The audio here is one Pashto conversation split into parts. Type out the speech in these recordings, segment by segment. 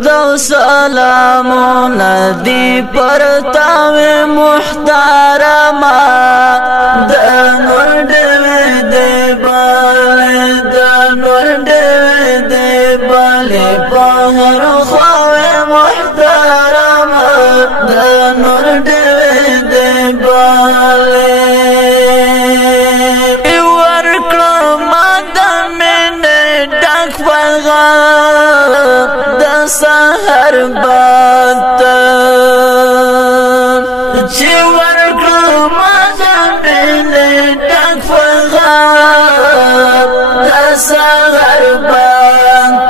درود و سلامونه دی پر تاوی محترمه د نور ډېوې دی بلې د نور ډېوې دی بلې په هر خواوې محترمه د نور ډېوې دی بلې سحر باتن چی ورکل مازم بیلی ڈک فغات دا سحر باتن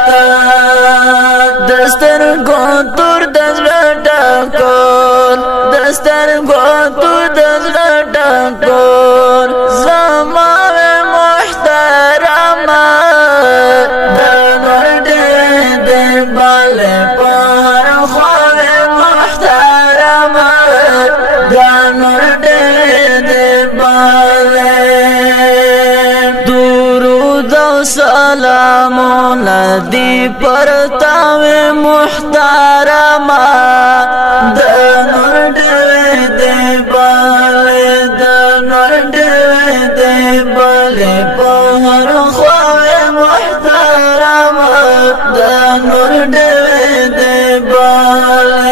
دستر گوتور دزل ڈکور دستر گوتور دزل ڈکور زمان محترمہ دنور دے بلے پر خواہ محترمہ دنور دے بلے درود و سلامونه دی پر تاوی محترمہ دنور دے بلے دنور دے بلے پر خواہ محترمہ د نور ډېوې دی بلې